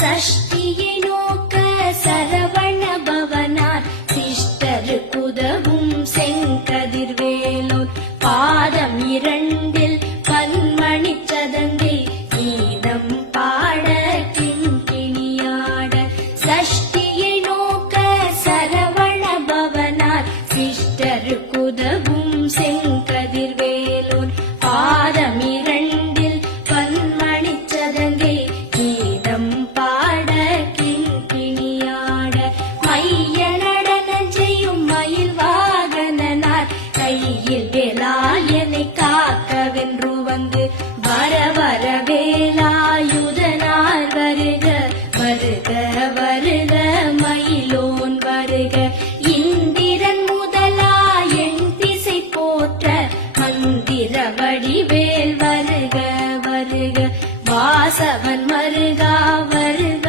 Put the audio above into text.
சஷ்டியை நோக்க சரவண பவனார் சிஷ்டருக்குதவும் செங்கதிர்வேலோன் பாதம் இரண்டில் பன்மணி சதங்கை கீதம் பாட கிண்கிணியாட சஷ்டியை நோக்க சரவண பவனார் சிஷ்டருக்குதவும் செங்கதிர்வேலோன் பாதம் இரண்டில் பன்மணி சதங்கை கீதம் பாட கிண்கிணியாட மைய நடனம் செய்யும் மயில் வாகனனார் கையில் வேலாயனை காக்கவென்று வந்து வர வர வேலாயுதனார் வருக வருக வருக மயிலோன் வருக இந்திரன் முதலா என் திசை போற்ற மந்திர வடிவேல் வருக வருக வாசவன் மருகா வருக